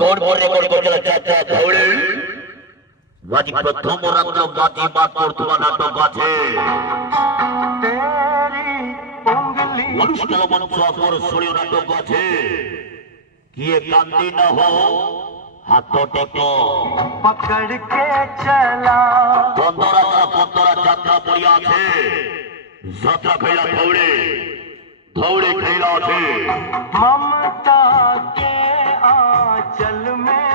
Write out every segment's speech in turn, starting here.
record করে চাচা ধরে বাজি প্রথম রাত্র বাজি বাদ প্রথম নাটক আছে অনুষ্ঠিত মঞ্চ আকর্ষণীয় নাটক আছে কিয়ে কান্দি না হো হাত টেকো पकड़ के चला বন্দরা যাত্রা পড়িয়া আছে যাত্রা খেলা ধৌড়ে ধৌড়ে খেলা আছে ममता के आंचल में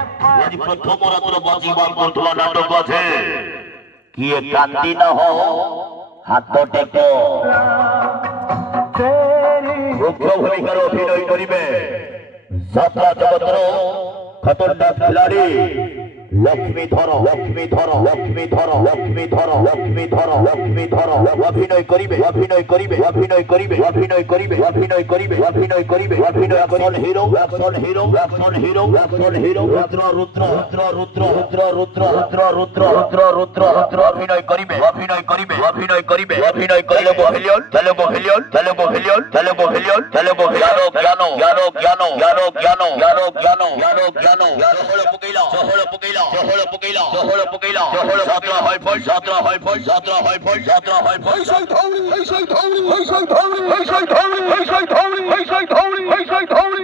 আজ প্রথম রাত্র বাজিবার প্রথম নাটক আছে কিয়ে কান্দি না হো হাত টেকো तेरी মুখ্য ভূমিকার অভিনয় করিবে যাত্রা জগতের খতরনাক খিলাড়ি লক্ষ্মীধর লক্ষ্মীধর লক্ষ্মীধর লক্ষ্মীধর লক্ষ্মীধর লক্ষ্মীধর অভিনয় করিবে অভিনয় করিবে অভিনয় করিবে অভিনয় করিবে অভিনয় করিবে অভিনয় করিবে অভিনয় action hero action hero action hero action hero Rudra Rudra Rudra Rudra Rudra Rudra Rudra Rudra Rudra Rudra অভিনয় করিবে অভিনয় করিবে অভিনয় করিবে অভিনয় করিলে বহিলিয়ন Telugu villain Telugu villain Telugu villain Telugu জ্ঞান জ্ঞান জ্ঞান জ্ঞান জ্ঞান জ্ঞান জ্ঞান জ্ঞান জ্ঞান জ্ঞান শহর পকিলা শহর পকিলা শহর পকিলা শহর পকিলা শহর যাত্রা হয় ফল যাত্রা হয় ফল যাত্রা হয় ফল যাত্রা হয় ফল হইসাই ধৌড়ি হইসাই ধৌড়ি হইসাই ধৌড়ি হইসাই ধৌড়ি হইসাই ধৌড়ি হইসাই ধৌড়ি হইসাই ধৌড়ি